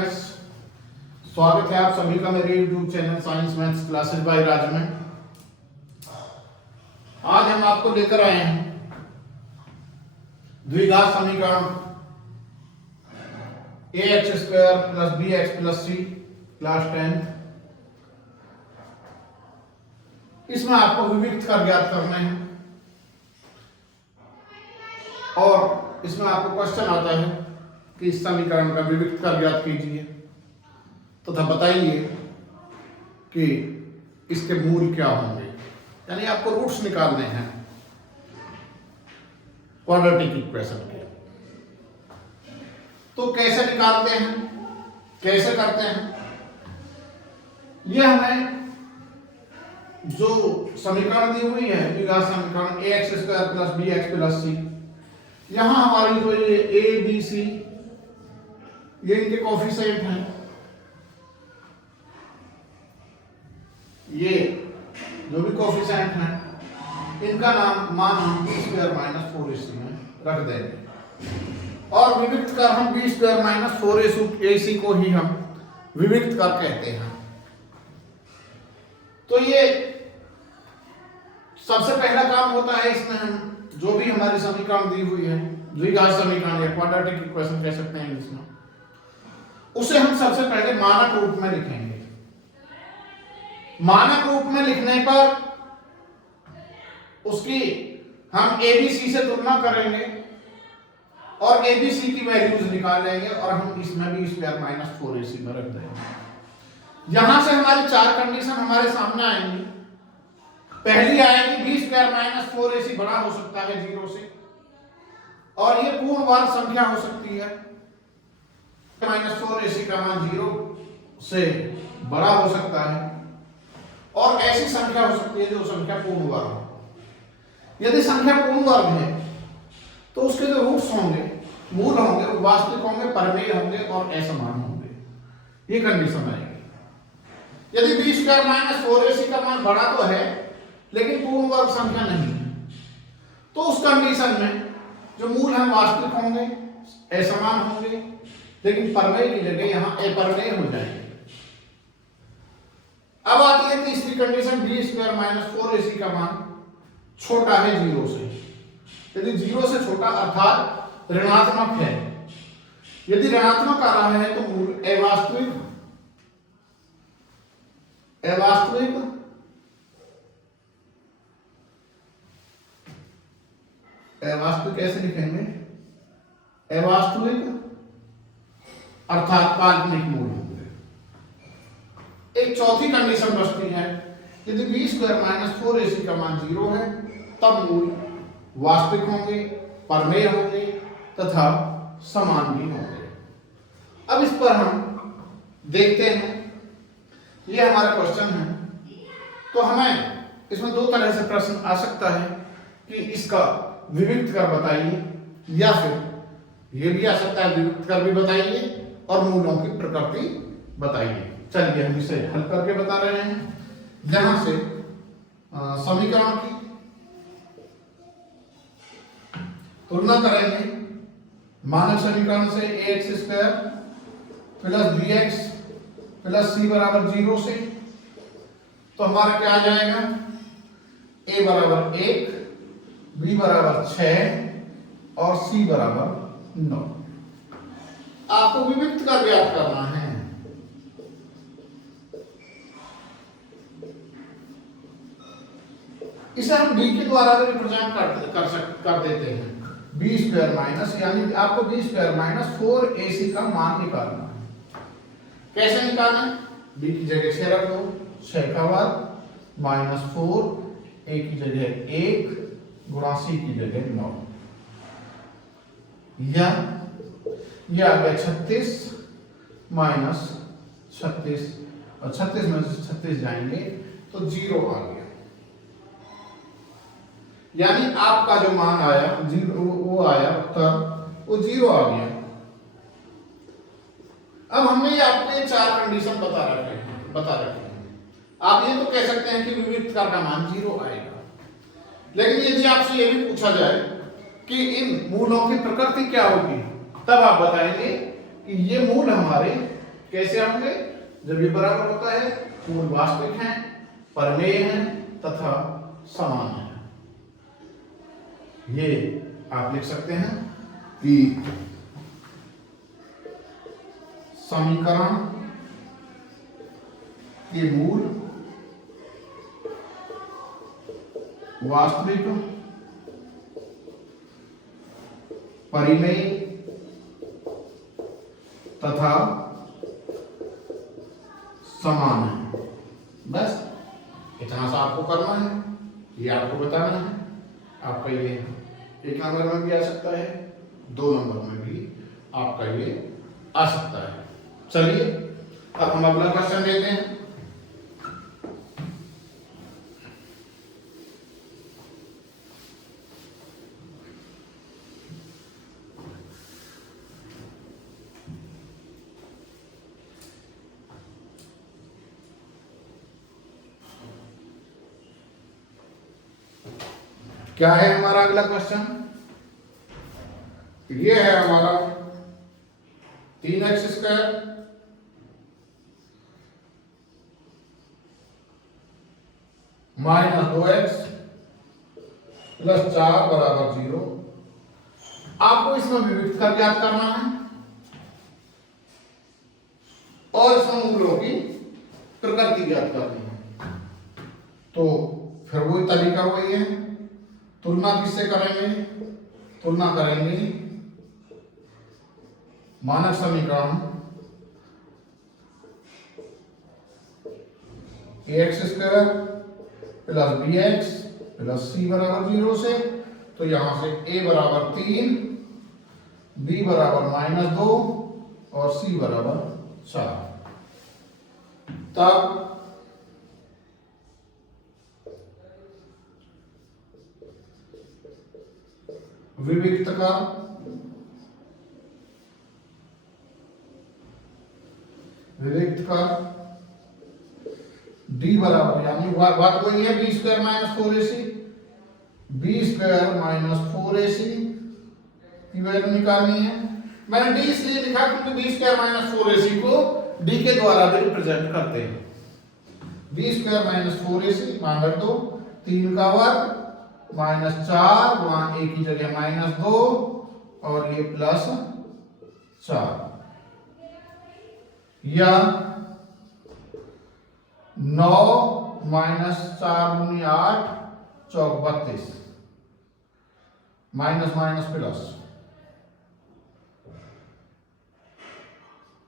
स्वागत है आप सभी का मेरे YouTube channel science maths classes by Raj में। आज हम आपको लेकर आए हैं द्विघात समीकरण ax square plus bx plus c class 10। इसमें आपको विविक्त कर ज्ञात करना है और इसमें आपको क्वेश्चन आता है कि इस समीकरण का विविक्त कर ज्ञात कीजिए तथा बताइए कि इसके मूल क्या होंगे, यानी आपको रूट्स निकालने हैं क्वाड्रेटिक इक्वेशन के। तो कैसे निकालते हैं, कैसे करते हैं, यह हमें जो समीकरण दी हुई है द्विघात समीकरण ax square plus bx plus c, यहां हमारी जो ये a b c ये इनके कोफिशिएंट हैं, ये जो भी कोफिशिएंट हैं इनका मान हम b स्क्वायर माइनस 4ac में रख देंगे और विविक्त कर हम b स्क्वायर माइनस 4ac को ही हम विविक्त कर कहते हैं। तो ये सबसे पहला काम होता है, इसमें हम जो भी हमारी समीकरण दी हुई है द्विघात समीकरण या क्वाड्रेटिक इक्वेशन कह सकते हैं इंग्लिश में, उसे हम सबसे पहले मानक रूप में लिखेंगे। मानक रूप में लिखने पर उसकी हम एबीसी से तुलना करेंगे और एबीसी की वैल्यूज निकाल लेंगे और हम इसमें भी स्क्वायर माइनस 4ac में रख देंगे। यहां से हमारी चार कंडीशन हमारे सामने आएंगी। पहली आएगी b स्क्वायर माइनस 4ac बड़ा हो सकता है 0 से और ये पूर्ण वर्ग संख्या हो सकती है। माइनस 4ac का मान 0 से बड़ा हो सकता है और ऐसी संख्या हो सकती है जो संख्या पूर्ण वर्ग हो। यदि संख्या पूर्ण वर्ग है तो उसके जो रूट्स होंगे, मूल होंगे, वास्तविक होंगे, परिमेय होंगे और असमान होंगे। ये कंडीशन आएगी। यदि b स्क्वायर माइनस 4ac का मान बड़ा तो है लेकिन पूर्ण वर्ग संख्या नहीं है, तो उस कंडीशन में जो मूल हैं वास्तविक होंगे, असमान होंगे, लेकिन परिमेय की जगह यहां अपरिमेय हो जाएंगे। अब आती है तीसरी condition, b square minus 4ac का मान छोटा है 0 से। यदि 0 से छोटा अर्थात ऋणात्मक है, यदि ऋणात्मक आ रहा है तो मूल अवास्तविक कैसे लिखेंगे, अवास्तविक अर्थात काल्पनिक मूल होंगे। एक चौथी कंडीशन बचती है, यदि b स्क्वायर माइनस 4ac का मान 0 है तब मूल वास्तविक होंगे, परिमेय होंगे तथा समान भी होंगे। अब इस पर हम देखते हैं, यह हमारा क्वेश्चन है। तो हमें इसमें दो तरह से प्रश्न आ सकता है कि इसका विविक्त कर बताइए, या फिर यह भी आ सकता है विविक्त कर भी बताइए और मूलों की प्रकृति बताइए। चलिए हम इसे हल करके बता रहे हैं। यहां से समीकरण की तुलना करेंगे। मानक समीकरण से ax square plus bx plus c बराबर 0 से, तो हमारा क्या आ जाएगा, a बराबर 1, b बराबर 6 और c बराबर 9। आपको विविक्त कर ज्ञात करना है। इसे हम b के द्वारा भी रिप्रेजेंट कर देते हैं। b स्क्वायर माइनस, यानी आपको b स्क्वायर माइनस 4ac का मान निकालना है। कैसे निकालना है, b की जगह 6 रख दो, 6 का वर्ग माइनस 4, a की जगह 1 गुणा c की जगह 9, या ये आ गया 36 माइनस 36 और 36 में से 36 जाएंगे तो 0 आ गया। यानी आपका जो मान आया 0, वो आया उत्तर वो 0 आ गया। अब हमने ये आपको ये चार कंडीशन बता रखे हैं। आप ये तो कह सकते हैं कि विविक्त कर का मान 0 आएगा, लेकिन यदि आपसे ये भी पूछा जाए कि इन मूलों की प्रकृति क्या होगी, तब आप बताएंगे कि ये मूल हमारे कैसे होंगे? जब ये बराबर होता है, मूल वास्तविक हैं, परिमेय हैं तथा समान हैं। ये आप लिख सकते हैं कि समीकरण के मूल वास्तविक, परिमेय तथा समान है। बस इतना सा आपको करना है, ये आपको बताना है। आपका ये 1 नंबर में भी आ सकता है, 2 नंबर में भी आपका ये आ सकता है। चलिए अब हम अगला क्वेश्चन लेते हैं। क्या है हमारा अगला क्वेश्चन? ये है हमारा 3x square minus 2x plus 4 बराबर 0। आपको इसमें विविध कर ज्ञात करना है और इसमें मूलों की प्रकृति ज्ञात करनी है। तो फिर वही तरीका वही है, तुलना किससे करेंगे? तुलना करेंगे मानक समीकरण ax square plus bx plus c बराबर 0 से। तो यहां से a बराबर 3, b बराबर -2 और c बराबर 4। तब विविक्त का d बराबर, यानी बात वही है, b square minus 4ac, b square minus 4ac की वैल्यू निकालनी है। मैंने d इसलिए लिखा क्योंकि b स्क्वायर माइनस 4ac को d के द्वारा भी रिप्रेजेंट करते हैं। b स्क्वायर माइनस 4ac मान रख दो, 3 का वर्ग माइनस 4 गुणा a की जगह -2 और ये प्लस 4, या 9 माइनस 4 गुनी 8 चौक 32, माइनस माइनस प्लस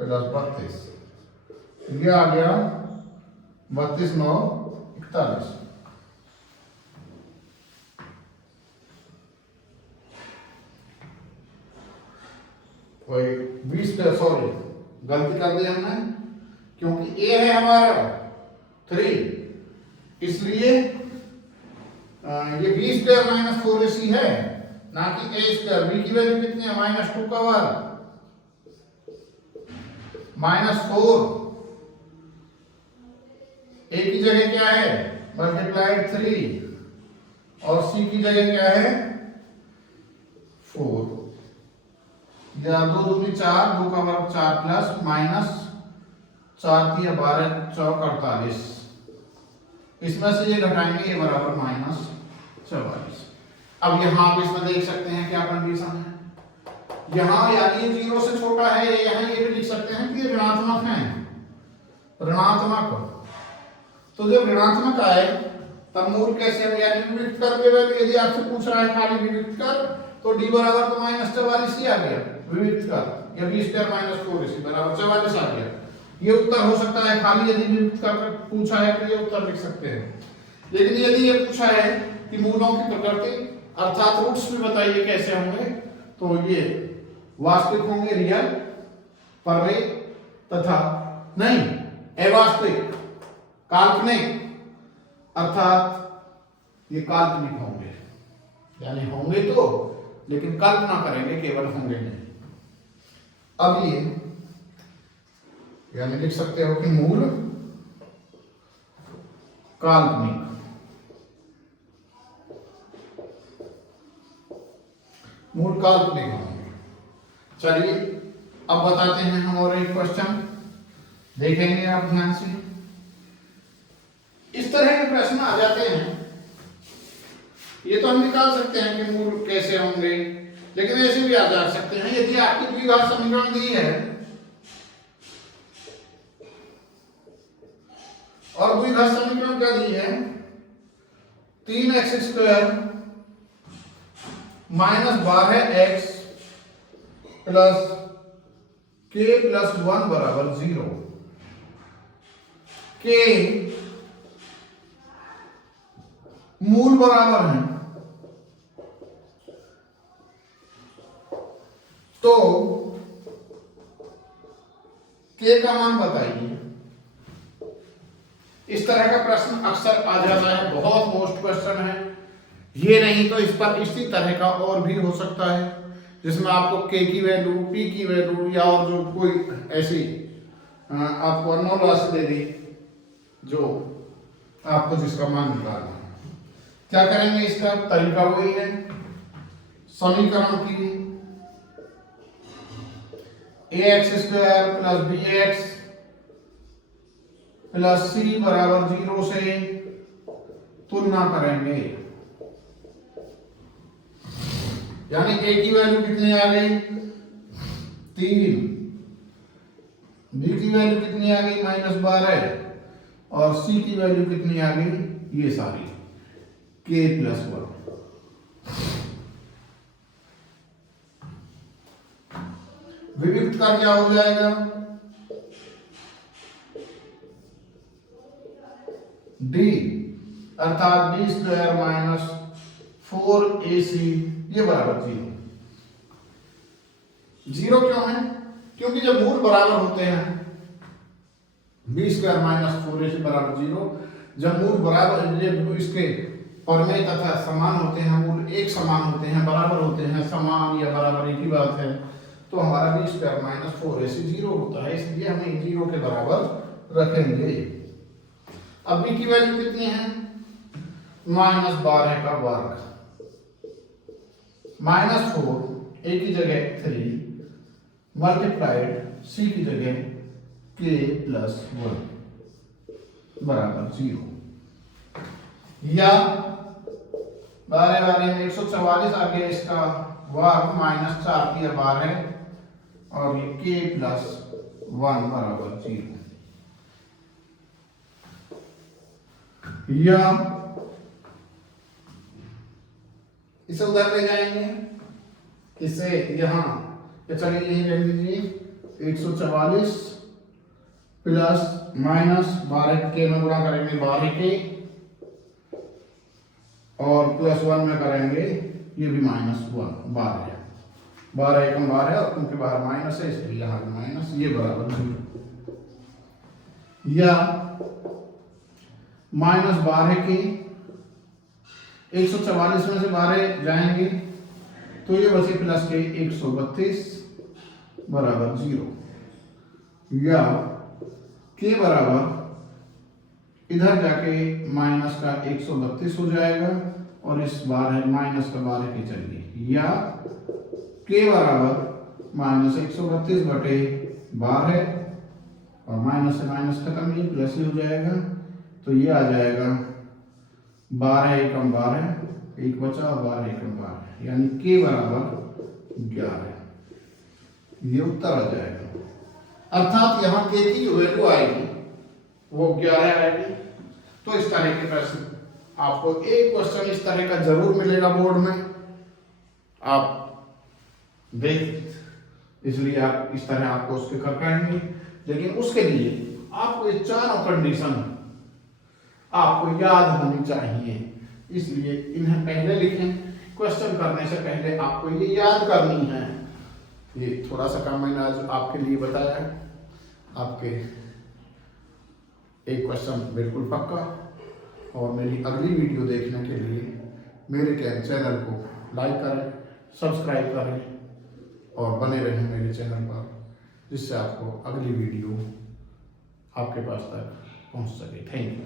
32, ये आ गया 32 9 41। कोई 20 पे, सॉरी गलती कर दी हमने, क्योंकि a है हमारा 3, इसलिए ये b स्क्वायर माइनस 4ac है, ना कि a स्क्वायर। b की वैल्यू कितनी है? -2 का वर्ग -4, a की जगह क्या है? मल्टीप्लाइड 3 और c की जगह क्या है? 4, या 2 दूनी 4, 2 का वर्ग 4 प्लस माइनस 4 3 12 चौक 48। इसमें से ये घटाएंगे, ये बराबर -44। अब यहाँ आप इसमें देख सकते हैं क्या कंडीशन है। यहाँ यानी ये 0 से छोटा है, यहाँ ये भी लिख सकते हैं कि ये ऋणात्मक है, ऋणात्मक। तो जब ऋणात्मक आए तब मूल कैसे हो, यानी विविक्त कर के वैल्यू यदि आपसे पूछ रहा है खाली विविक्त कर, तो d बराबर तो -44 ही आ गया विविक्त कर, या b स्क्वायर माइनस 4ac बराबर 44 आ गया। ये उत्तर हो सकता है खाली, यदि विविक्त कर पूछा है तो ये उत्तर लिख सकते हैं। लेकिन यदि ये पूछा है कि मूलों की प्रकृति अर्थात रूट्स भी बताइए कैसे होंगे, तो ये वास्तविक होंगे, रियल, परिमेय तथा नहीं अवास्तविक, काल्पनिक, अर्थात ये काल्पनिक होंगे, यानी होंगे तो लेकिन कल्पना करेंगे, केवल होंगे नहीं। अब ये यानी लिख सकते हो कि मूल काल्पनिक, मूल काल्पनिक होंगे। चलिए अब बताते हैं हम और एक क्वेश्चन देखेंगे आप ध्यान से। इस तरह के प्रश्न आ जाते हैं। ये तो हम निकाल सकते हैं कि मूल कैसे होंगे, लेकिन ऐसे भी आ जा सकते हैं। यदि आपकी द्विघात समीकरण दी है और द्विघात समीकरण क्या दी है, 3x² minus 12x plus k plus 1 बराबर 0। के मूल बराबर है, तो के का मान बताइए। इस तरह का प्रश्न अक्सर आ जाता है, बहुत मोस्ट क्वेश्चन है ये। नहीं तो इस पर इसी तरह का और भी हो सकता है, जिसमें आपको के की वैल्यू, पी की वैल्यू या और जो कोई ऐसी आपको अननोन राशि दे दी जो आपको जिसका मान निकालना है। क्या करेंगे, इसका तरीका वही है, समीकरण की ax² plus bx plus c बराबर 0 से तुलना करेंगे। यानी a की वैल्यू कितनी आ गई, 3, b की वैल्यू कितनी आ गई -12 और c की वैल्यू कितनी आ गई, ये सारी k प्लस 1। विविक्त का क्या हो जाएगा, d अर्थात b² माइनस 4ac ये बराबर 0 क्यों है, क्योंकि जब मूल बराबर होते हैं b² माइनस 4ac बराबर 0, जब मूल बराबर जब इसके परमेय तथा समान होते हैं, मूल एक समान होते हैं, बराबर होते हैं, समान या बराबर एक ही बात है, तो हमारा b² माइनस 4ac 0 होता है, इसलिए हमें 0 के बराबर रखेंगे। अब b की वैल्यू कितनी है, -12 का वर्ग -4 a की जगह 3 मल्टीप्लाइड c की जगह k प्लस 1 बराबर 0। या बारे में 144 आ गया, इसका वर्ग -4 की 12 और ये k प्लस 1 बराबर 0। या इसे उधर ले जाएंगे, इसे यहां चलिए यही ले लीजिए, 144 प्लस -12 के में गुणा करेंगे 12 के और प्लस 1 में करेंगे ये भी -1 12 है, 12 एकम 12 और क्योंकि बाहर माइनस है इसलिए यहाँ भी माइनस, ये बराबर 0। या -12 के 144 में से 12 जाएंगे तो ये बचे प्लस के 132 बराबर 0। या के बराबर इधर जाके माइनस का 132 हो जाएगा और इस 12 माइनस का 12 के चलिए, या के बराबर -132 बटे 12 और माइनस से माइनस खत्म, ये प्लस ही हो जाएगा, तो ये आ जाएगा 12 एकम 12, एक बचा और 12 एकम 12, यानी के बराबर 11। ये उत्तर आ जाएगा, अर्थात यहाँ के की वैल्यू आएगी वो 11 आएगी। तो इस तरह के प्रश्न आपको एक क्वेश्चन इस तरह का जरूर मिलेगा बोर्ड में, आप देख, इसलिए आप इस तरह आपको उसके कर पाएंगे। लेकिन उसके लिए आपको ये चारों कंडीशन आपको याद होनी चाहिए, इसलिए इन्हें पहले लिखें। क्वेश्चन करने से पहले आपको ये याद करनी है। ये थोड़ा सा काम मैंने आज आपके लिए बताया है, आपके एक क्वेश्चन बिल्कुल पक्का। और मेरी अगली वीडियो देखने के लिए मेरे चैनल को लाइक करें, सब्सक्राइब करें और बने रहें मेरे चैनल पर, जिससे आपको अगली वीडियो आपके पास तक पहुंच सके। Thank you.